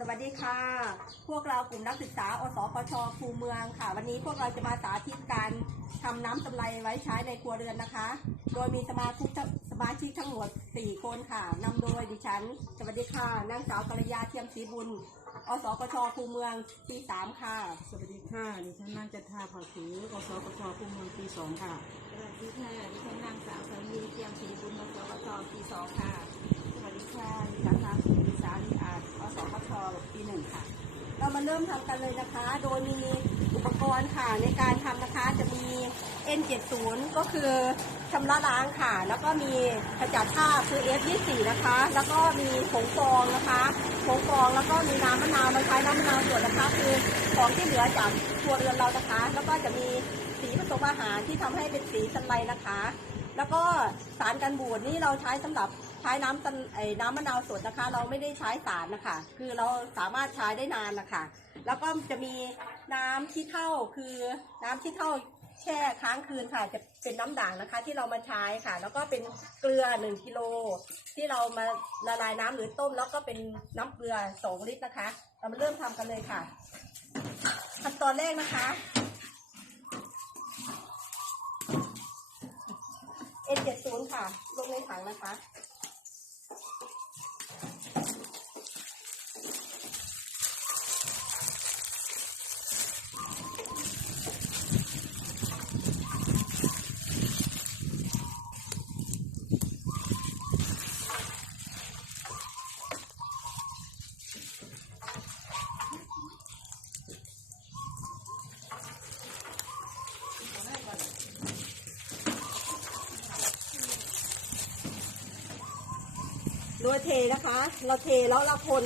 สวัสดีค่ะ พวกเรากลุ่มนักศึกษา อสพชคูเมืองค่ะ วันนี้พวกเราจะมาสาธิตการทำน้ำสำไรไว้ใช้ในครัวเรือนนะคะ โดยมีสมาชิกสมาชิกทั้งหมด 4 คนค่ะนำโดยดิฉัน สวัสดีค่ะ นางสาวกัลยาเทียมศรีบุญ อสพชคูเมืองปี3ค่ะ สวัสดีค่ะ ดิฉันนางจันทาเผ่าศรีกสปชภูมิเมืองปีสองค่ะ สวัสดีค่ะ ดิฉันนางสาวสามีเจียมศรีบุญมสวทปีสองค่ะ สวัสดีค่ะดิฉันนางสุริสาลีอาจอสพช ปีหนึ่งค่ะ เรามาเริ่มทำกันเลยนะคะ โดยมีอุปกรณ์ค่ะในการทำนะคะจะมี N70 ก็คือชำระล้างค่ะ แล้วก็มีขจัดคราบคือ F24 นะคะ แล้วก็มีผงฟองนะคะผงฟองแล้วก็มีน้ำมะนาวเราใช้น้ำมะนาวส่วนนะคะ คือของที่เหลือจากครัวเรือนเรานะคะ แล้วก็จะมีสีผสมอาหารที่ทำให้เป็นสีสันไลนะคะ แล้วก็สารกันบูดนี่เราใช้สำหรับ ใช้น้ำตันไอ้น้ำมะนาวสดนะคะ เราไม่ได้ใช้สารนะคะ คือเราสามารถใช้ได้นานนะคะ แล้วก็จะมีน้ำที่เท่าคือน้ำที่เท่าแช่ค้างคืนค่ะ จะเป็นน้ำด่างนะคะ ที่เรามาใช้ค่ะ แล้วก็เป็นเกลือ1กิโลที่เรามาละลายน้ำหรือต้ม แล้วก็เป็นน้ำเกลือ2ลิตรนะคะ เรามาเริ่มทำกันเลยค่ะขั้นตอนแรกนะคะ N70 ค่ะ ลงในถังนะคะ โดยเทนะคะ เราเทแล้วเราคน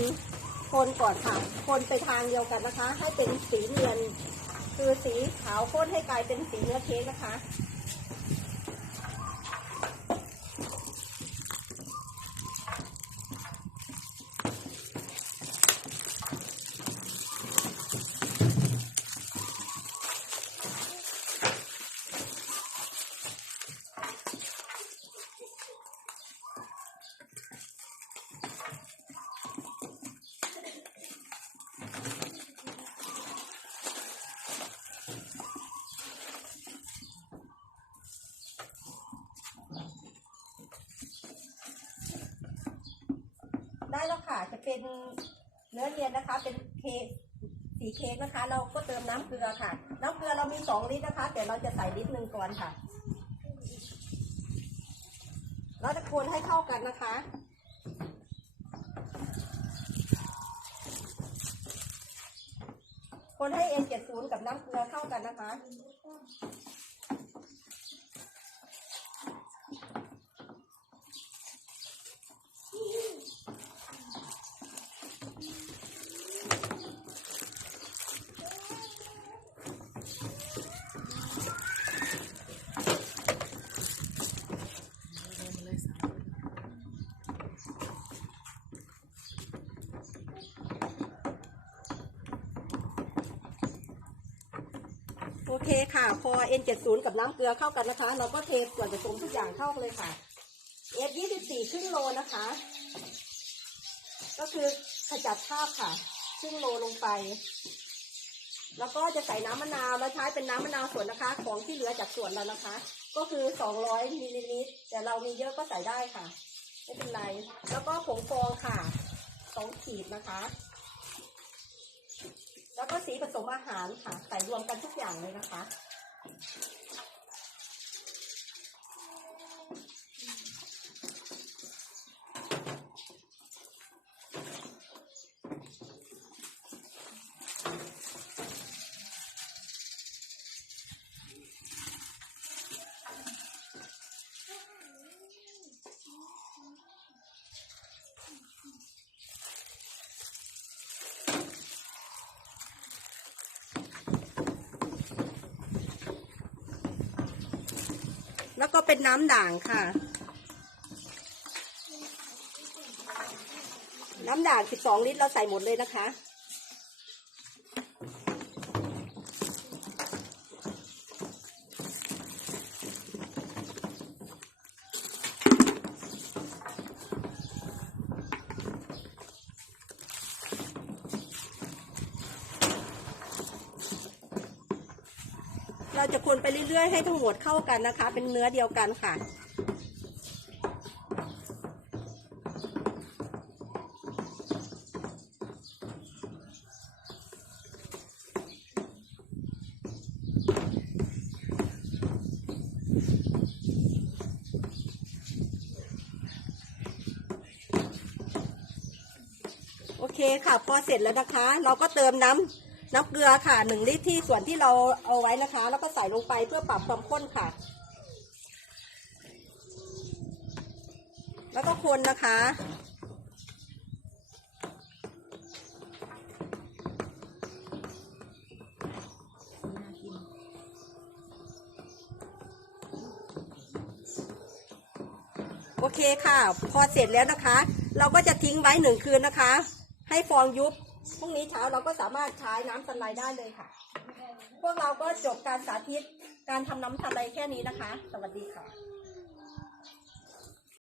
คนก่อนค่ะ คนไปทางเดียวกันนะคะ ให้เป็นสีเนียน คือสีขาวข้นให้กลายเป็นสีเนื้อเค้กนะคะ ได้แล้วค่ะ จะเป็นเนื้อเนียนนะคะ เป็นเคสีเค้กนะคะ เราก็เติมน้ำเกลือค่ะ น้ำเกลือเรามีสองลิตรนะคะ แต่เราจะใส่ลิตรหนึ่งก่อนค่ะ เราจะคนให้เข้ากันนะคะคนให้ N70 กับน้ำเกลือเข้ากันนะคะ โอเคค่ะ พอ N70 กับน้ำเกลือเข้ากันนะคะ เราก็เทส่วนผสมทุกอย่างเข้าเลยค่ะ F24 ครึ่งโลนะคะ ก็คือขจัดคราบค่ะครึ่งโลลงไป แล้วก็จะใส่น้ำมะนาวแล้วใช้เป็นน้ำมะนาวสดนะคะ ของที่เหลือจากส่วนเรานะคะ ก็คือ 200มิลลิลิตรแต่เรามีเยอะก็ใส่ได้ค่ะ ไม่เป็นไร แล้วก็ผงฟองค่ะสองขีดนะคะ แล้วก็สีผสมอาหารค่ะ ใส่รวมกันทุกอย่างเลยนะคะ แล้วก็เป็นน้ำด่างค่ะ น้ำด่าง 12 ลิตรเราใส่หมดเลยนะคะ เราจะคนไปเรื่อยๆ ให้ทั้งหมดเข้ากันนะคะ เป็นเนื้อเดียวกันค่ะโอเคค่ะ พอเสร็จแล้วนะคะ เราก็เติมน้ำ น้ำเกลือค่ะหนึ่งลิตรที่ส่วนที่เราเอาไว้นะคะ แล้วก็ใส่ลงไปเพื่อปรับความข้นค่ะ แล้วก็คนนะคะ โอเคค่ะ พอเสร็จแล้วนะคะ เราก็จะทิ้งไว้หนึ่งคืนนะคะ ให้ฟองยุบ พรุ่งนี้เช้าเราก็สามารถใช้น้ำสไลด์ได้เลยค่ะ พวกเราก็จบการสาธิตการทำน้ำสไลด์แค่นี้นะคะ สวัสดีค่ะ